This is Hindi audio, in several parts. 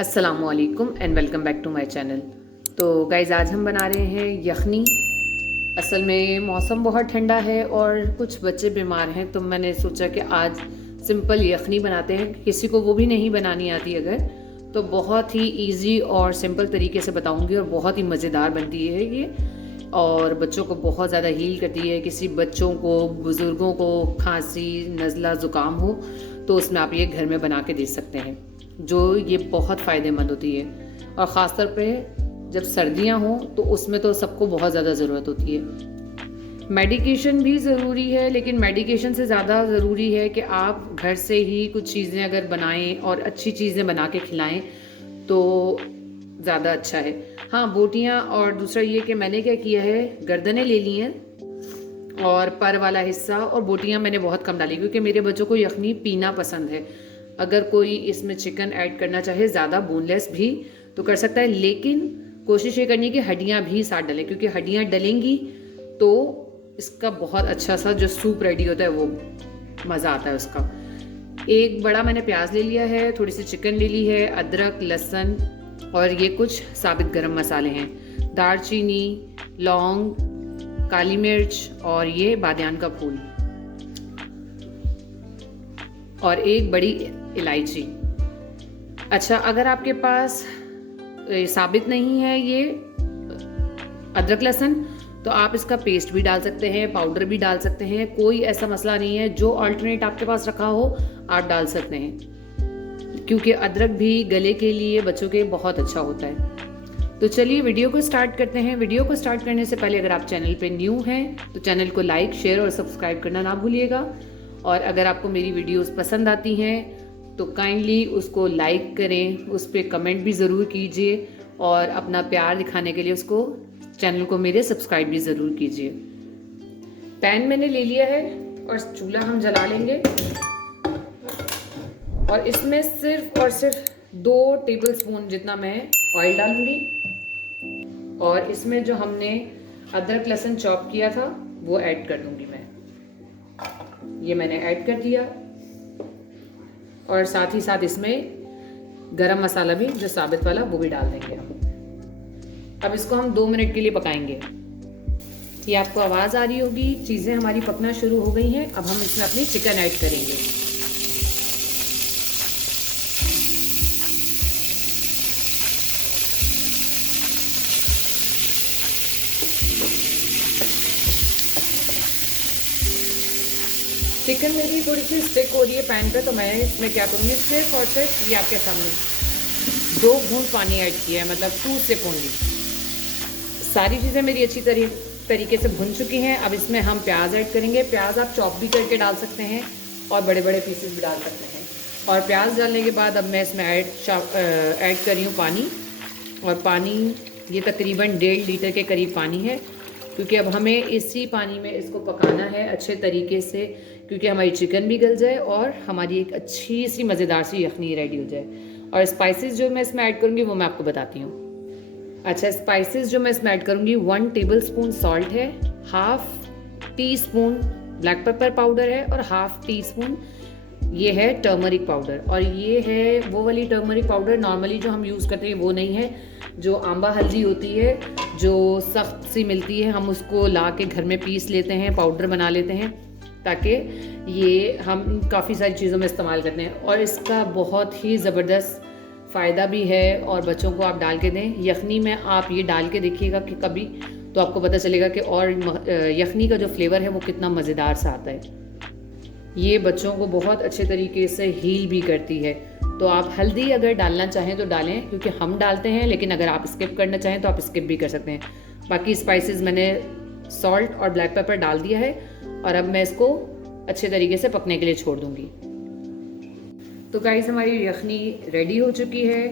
अस्सलामुअलैकुम and welcome back to my channel. तो गाइज़ आज हम बना रहे हैं यखनी। असल में मौसम बहुत ठंडा है और कुछ बच्चे बीमार हैं, तो मैंने सोचा कि आज सिंपल यखनी बनाते हैं। किसी को वो भी नहीं बनानी आती अगर, तो बहुत ही इजी और सिंपल तरीके से बताऊंगी और बहुत ही मज़ेदार बनती है ये, और बच्चों को बहुत ज़्यादा हील करती है। किसी बच्चों को, बुज़ुर्गों को खांसी, नज़ला, ज़ुकाम हो तो उसमें आप ये घर में बना के दे सकते हैं, जो ये बहुत फ़ायदेमंद होती है। और ख़ास तौर पे जब सर्दियाँ हों तो उसमें तो सबको बहुत ज़्यादा ज़रूरत होती है। मेडिकेशन भी ज़रूरी है, लेकिन मेडिकेशन से ज़्यादा ज़रूरी है कि आप घर से ही कुछ चीज़ें अगर बनाएं और अच्छी चीज़ें बना के खिलाएं तो ज़्यादा अच्छा है। हाँ, बोटियाँ, और दूसरा ये कि मैंने क्या किया है, गर्दनें ले ली हैं और पर वाला हिस्सा, और बोटियाँ मैंने बहुत कम डाली क्योंकि मेरे बच्चों को यखनी पीना पसंद है। अगर कोई इसमें चिकन ऐड करना चाहे ज़्यादा बोनलेस भी तो कर सकता है, लेकिन कोशिश ये करनी है कि हड्डियाँ भी साथ डलें, क्योंकि हड्डियाँ डलेंगी तो इसका बहुत अच्छा सा जो सूप रेडी होता है वो मज़ा आता है उसका। एक बड़ा मैंने प्याज ले लिया है, थोड़ी सी चिकन ले ली है, अदरक, लहसुन, और ये कुछ साबित गरम मसाले हैं, दालचीनी, लौंग, काली मिर्च, और ये बादियान का फूल, और एक बड़ी इलायची। अच्छा, अगर आपके पास साबित नहीं है ये अदरक लहसुन तो आप इसका पेस्ट भी डाल सकते हैं, पाउडर भी डाल सकते हैं, कोई ऐसा मसला नहीं है। जो अल्टरनेट आपके पास रखा हो आप डाल सकते हैं, क्योंकि अदरक भी गले के लिए बच्चों के बहुत अच्छा होता है। तो चलिए वीडियो को स्टार्ट करते हैं। वीडियो को स्टार्ट करने से पहले अगर आप चैनल पे न्यू हैं तो चैनल को लाइक, शेयर और सब्सक्राइब करना ना भूलिएगा। और अगर आपको मेरी वीडियोस पसंद आती हैं तो काइंडली उसको लाइक करें, उस पर कमेंट भी ज़रूर कीजिए, और अपना प्यार दिखाने के लिए उसको, चैनल को मेरे सब्सक्राइब भी ज़रूर कीजिए। पैन मैंने ले लिया है और चूल्हा हम जला लेंगे, और इसमें सिर्फ और सिर्फ 2 टेबलस्पून जितना मैं ऑयल डालूंगी, और इसमें जो हमने अदरक लहसुन चॉप किया था वो ऐड कर दूंगी मैं। ये मैंने ऐड कर दिया, और साथ ही साथ इसमें गरम मसाला भी जो साबित वाला वो भी डाल देंगे हम। अब इसको हम 2 मिनट के लिए पकाएंगे। ये आपको आवाज़ आ रही होगी, चीज़ें हमारी पकना शुरू हो गई हैं। अब हम इसमें अपनी चिकन ऐड करेंगे। चिकन मेरी थोड़ी सी स्टिक हो रही है पैन पे, तो मैं इसमें क्या करूँगी, सिर्फ और सिर्फ ये आपके सामने 2 घूंट पानी ऐड किया है, मतलब 2 सिप ओनली। सारी चीज़ें मेरी अच्छी तरीके से भुन चुकी हैं। अब इसमें हम प्याज ऐड करेंगे। प्याज आप चॉप भी करके डाल सकते हैं और बड़े बड़े पीसेस भी डाल सकते हैं। और प्याज डालने के बाद अब मैं इसमें ऐड कर रही हूँ पानी, और पानी ये तकरीबन 1.5 लीटर के करीब पानी है, क्योंकि अब हमें इसी पानी में इसको पकाना है अच्छे तरीके से, क्योंकि हमारी चिकन भी गल जाए और हमारी एक अच्छी सी मज़ेदार सी यखनी रेडी हो जाए। और स्पाइसेस जो मैं इसमें ऐड करूँगी वो मैं आपको बताती हूँ। अच्छा, स्पाइसेस जो मैं इसमें ऐड करूँगी, 1 टेबलस्पून सॉल्ट है, 1/2 टीस्पून ब्लैक पेपर पाउडर है, और 1/2 टीस्पून ये है टर्मरिक पाउडर। और ये है वो वाली टर्मरिक पाउडर, नॉर्मली जो हम यूज़ करते हैं वो नहीं है, जो आंबा हल्दी होती है जो सख्त सी मिलती है, हम उसको ला के घर में पीस लेते हैं, पाउडर बना लेते हैं, ताकि ये हम काफ़ी सारी चीज़ों में इस्तेमाल करते हैं। और इसका बहुत ही ज़बरदस्त फ़ायदा भी है, और बच्चों को आप डाल के दें यखनी में। आप ये डाल के देखिएगा कि कभी, तो आपको पता चलेगा कि और यखनी का जो फ्लेवर है वो कितना मज़ेदार सा आता है। ये बच्चों को बहुत अच्छे तरीके से हील भी करती है। तो आप हल्दी अगर डालना चाहें तो डालें, क्योंकि हम डालते हैं, लेकिन अगर आप स्किप करना चाहें तो आप स्किप भी कर सकते हैं। बाकी स्पाइसेस मैंने सॉल्ट और ब्लैक पेपर डाल दिया है, और अब मैं इसको अच्छे तरीके से पकने के लिए छोड़ दूँगी। तो गाइस, हमारी यखनी रेडी हो चुकी है।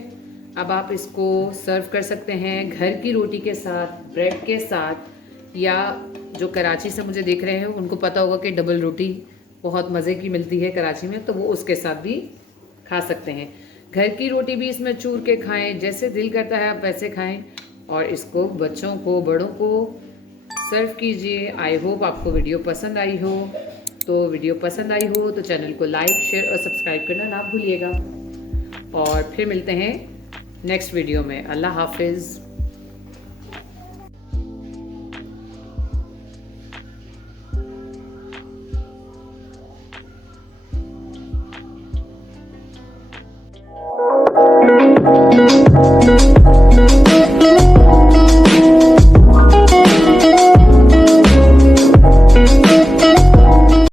अब आप इसको सर्व कर सकते हैं घर की रोटी के साथ, ब्रेड के साथ, या जो कराची से मुझे देख रहे हैं उनको पता होगा कि डबल रोटी बहुत मज़े की मिलती है कराची में, तो वो उसके साथ भी खा सकते हैं। घर की रोटी भी इसमें चूर के खाएं, जैसे दिल करता है आप वैसे खाएं, और इसको बच्चों को, बड़ों को सर्व कीजिए। आई होप आपको वीडियो पसंद आई हो। तो वीडियो पसंद आई हो तो चैनल को लाइक, शेयर और सब्सक्राइब करना ना भूलिएगा। और फिर मिलते हैं नेक्स्ट वीडियो में। अल्लाह हाफिज़।